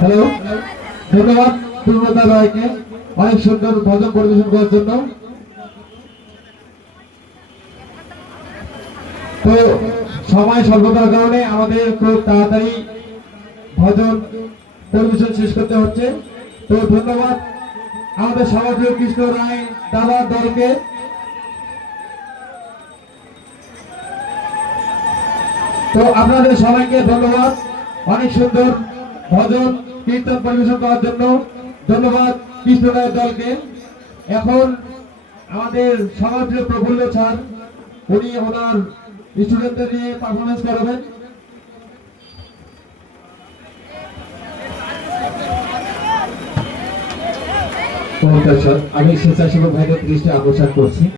Hello, ধন্যবাদ পূর্ণতা রায়কে অনেক সুন্দর ভজন পরিবেশন করার জন্য। তো সময় স্বল্পতার কারণে আমাদের খুব তাড়াতাড়ি ভজন পরিবেশন শেষ করতে হচ্ছে। তো ধন্যবাদ আমাদের সমাজীয় কৃষ্ণ রায় দাদার দলকে। তো আপনাদের সবাইকে ধন্যবাদ অনেক সুন্দর ভজন কীর্তন পরিবেশন করার জন্য। ধন্যবাদ কৃষ্ণ রায় দলকে। এখন আমাদের সমাজীয় প্রফুল্ল স্যার উনি ওনার স্টুডেন্টদের নিয়ে পারফরমেন্স করাবেন। আমি স্বেচ্ছাসেবক ভাইদের দৃষ্টি আকর্ষণ করছি।